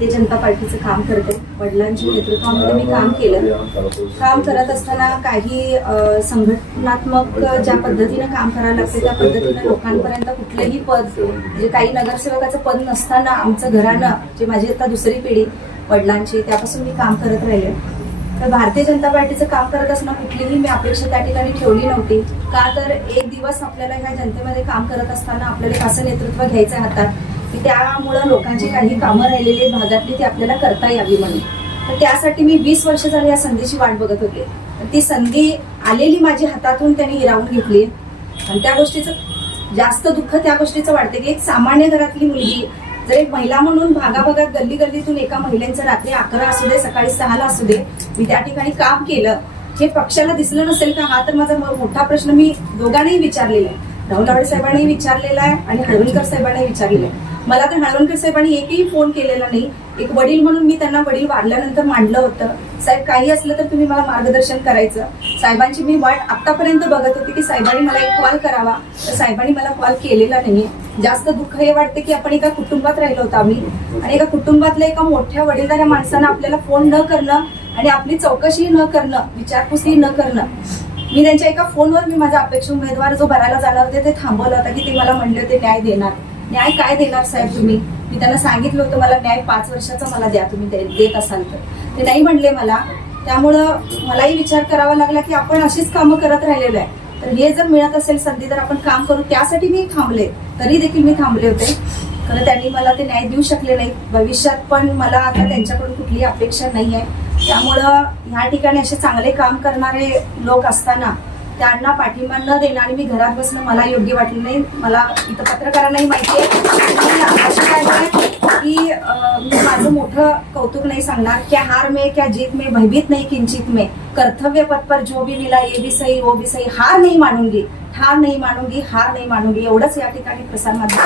ते जनता पार्टीचं काम करते. वडिलांच्या नेतृत्वामध्ये मी काम केलं. काम करत असताना काही संघटनात्मक ज्या पद्धतीनं काम करायला लागते त्या पद्धतीनं लोकांपर्यंत कुठलंही पद, जे काही नगरसेवकाचं पद नसताना आमचं घराणं, जे माझी आता दुसरी पिढी वडिलांची, त्यापासून मी काम करत राहिले. तर भारतीय जनता पार्टीचं काम करत असताना कुठलीही मी अपेक्षा त्या ठिकाणी ठेवली नव्हती. का तर एक दिवस आपल्याला ह्या जनतेमध्ये काम करत असताना आपल्याला एक असं नेतृत्व घ्यायचं हातात की त्यामुळं लोकांची काही कामं राहिलेली भागातली ती आपल्याला करता यावी म्हणून. तर त्यासाठी मी 20 वर्ष झाली या संधीची वाट बघत होते. ती संधी आलेली माझी हातातून त्यांनी हिरावून घेतली. आणि त्या गोष्टीचं जास्त दुःख त्या गोष्टीचं वाटते की एक सामान्य घरातली मुलगी, जर एक महिला म्हणून भागाभागात गल्ली गल्लीतून एका महिलेचं रात्री 11 असू दे, सकाळी 6ला असू दे, मी त्या ठिकाणी काम केलं, हे पक्षाला दिसलं नसेल का? हा तर माझा मोठा प्रश्न मी दोघांनाही विचारलेला आहे. राहुल आवडे साहेबांनी विचारलेला आहे आणि हळवणकर साहेबांनी विचारलेलं आहे. मला तर हळवणकर साहेबांनी एकही फोन केलेला नाही. एक वडील म्हणून मी त्यांना वडील वाढल्यानंतर मांडलं होतं, साहेब काही असलं तर तुम्ही मला मार्गदर्शन करायचं. साहेबांची मी वाट आतापर्यंत बघत होती की साहेबांनी मला एक कॉल करावा, तर साहेबांनी मला कॉल केलेला नाही. जास्त दुःख हे वाटते की आपण एका कुटुंबात राहिलो होतो आम्ही, आणि एका कुटुंबातल्या एका मोठ्या वडीलधाऱ्या माणसानं आपल्याला फोन न करणं आणि आपली चौकशी न करणं, विचारपूसही न करणं. मी त्यांच्या एका फोनवर मी माझा अपेक्षित उमेदवार जो भरायला जाणार होते ते थांबवलं होतं की ते मला म्हणले होते न्याय देणार. न्याय काय देणार साहेब तुम्ही? मी त्यांना सांगितलं होतं मला न्याय 5 वर्षाचा मला द्या तुम्ही देत असाल तर. ते नाही म्हणले मला. त्यामुळं मलाही विचार करावा लागला की आपण अशीच कामं करत राहिलेलो आहे, तर हे जर मिळत असेल संधी तर आपण काम करू. त्यासाठी मी थांबले, तरी देखील मी थांबले होते. खरं त्यांनी मला ते न्याय देऊ शकले नाही. भविष्यात पण मला आता त्यांच्याकडून कुठलीही अपेक्षा नाही आहे. त्यामुळं ह्या ठिकाणी असे चांगले काम करणारे लोक असताना त्यांना पाठिंबा न देणं आणि मी घरात बसणं मला योग्य वाटलं नाही. मला इथं पत्रकारांनाही माहिती आहे की मी माझं मोठं कौतुक नाही सांगणार. क्या हार में क्या जीत में भयभीत नहीं किंचित में, कर्तव्य पथ पर जो भी मिला ये भी सही वो भी सही, हार नहीं मानूंगी, ठार नहीं मानूंगी, हार नहीं मानूंगी, एवढंच या ठिकाणी प्रसार माध्यम